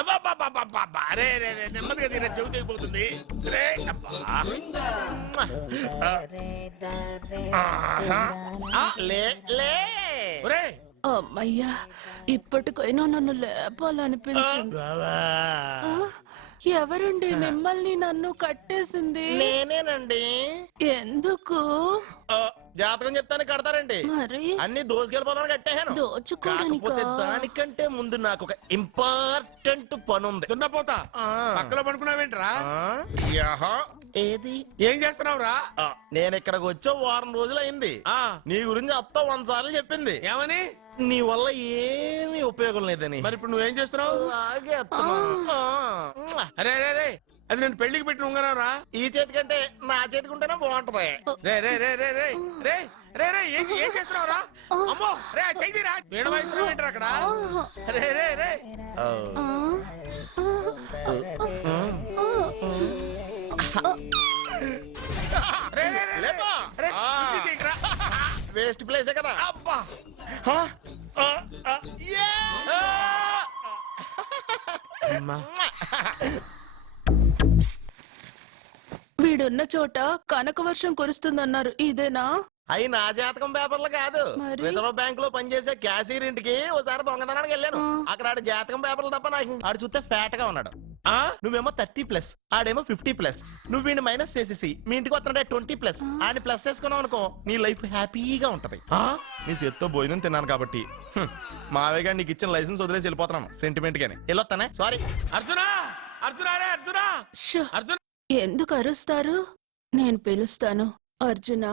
అబ్బా రే రే రే నెమ్మదిగా తీరా చెవి తెగిపోతుంది రే అబ్బా లే లే ఒరే అమ్మయ్యా ఇప్పటికైనా నన్ను లేపాలనిపించింది. ఆ, ఎవరండి మిమ్మల్ని నన్ను కట్టేసింది? నేనేనండి. ఎందుకు? జాతకం చెప్తాను కడతారండి. మరి అన్ని దోసుకెళ్ళిపోతాను కట్టేహాను. దోచుకోవడానికా? కాకపోతే దానికంటే ముందు నాకు ఒక ఇంపార్టెంట్ పని ఉంది. దున్నపోతా పక్కలో పడుకున్నావేంట్రా? ఏది ఏం చేస్తున్నావురా? నేను ఇక్కడికి వచ్చే వారం రోజులు అయింది. నీ గురించి అత్త 100 సార్లు చెప్పింది. ఏమని? నీ వల్ల ఏమీ ఉపయోగం లేదని. మరి ఇప్పుడు నువ్వేం చేస్తున్నావు? అలాగే అత్తమా. అరే రే రే అది నేను పెళ్లికి పెట్టిన ఉంగరం రా. ఈ చేతి కంటే నా చేతికి ఉంటేనే బాగుంటది. రే రే రే రే రే రే రే రే ఏం చేస్తున్నావు రా? అమ్మో రే చెయ్యిరా వీణ వయసు ఏంటారు అక్కడ? రే రే రే వేస్ట్ ప్లేసే కదా. అబ్బా వీడున్న చోట కనక వర్షం కురుస్తుందన్నారు, ఇదేనా? అయి నా జాతకం పేపర్లు కాదు. మరి? రిజర్వ్ బ్యాంక్ లో పనిచేసే క్యాషియర్ ఇంటికి ఒకసారి దొంగతనానికి వెళ్ళాను. అక్కడ ఆడి జాతకం పేపర్లు తప్ప నాకు ఆడు చూస్తే ఫ్యాట్ గా ఉన్నాడు. నువ్వేమో 30+, ఆడేమో 50+. నువ్వు వీడిని మైనస్ చేసేసి మీ ఇంటికి వస్తున్నాడే 20+. ఆయన ప్లస్ చేసుకున్నావు అనుకో నీ లైఫ్ హ్యాపీగా ఉంటది. నీ చేత్తో భోజనం తిన్నాను కాబట్టి మావేగా నీకు ఇచ్చిన లైసెన్స్ వదిలేసి వెళ్ళిపోతున్నాను సెంటిమెంట్ గానే. వెళ్ళొస్తానే. సారీ. అర్జునా అర్జునా రే అర్జునా షో, అర్జున ఎందుకు అరుస్తారు? నేను పిలుస్తాను. అర్జునా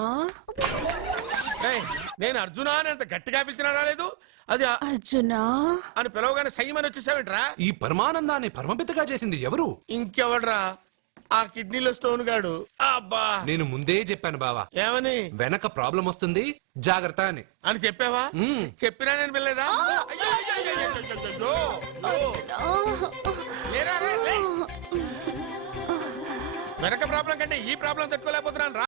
నేను అర్జునా అని అంత గట్టిగా పిలిచినా రాలేదు. అది అర్జునా అని పిలవగానే సైమని వచ్చేసావేంట్రా? ఈ పరమానందాన్ని పరమపితగా చేసింది ఎవరు? ఇంకెవడ్రా? ఆ కిడ్నీలో స్టోన్ గాడు. అబ్బా నేను ముందే చెప్పాను బావా, ఏమని? వెనక ప్రాబ్లం వస్తుంది జాగ్రత్త అని. అని చెప్పావా? చెప్పినా నేను వెళ్ళలేదా? వెనక ప్రాబ్లం కంటే ఈ ప్రాబ్లం తట్టుకోలేకపోతున్నాను రా.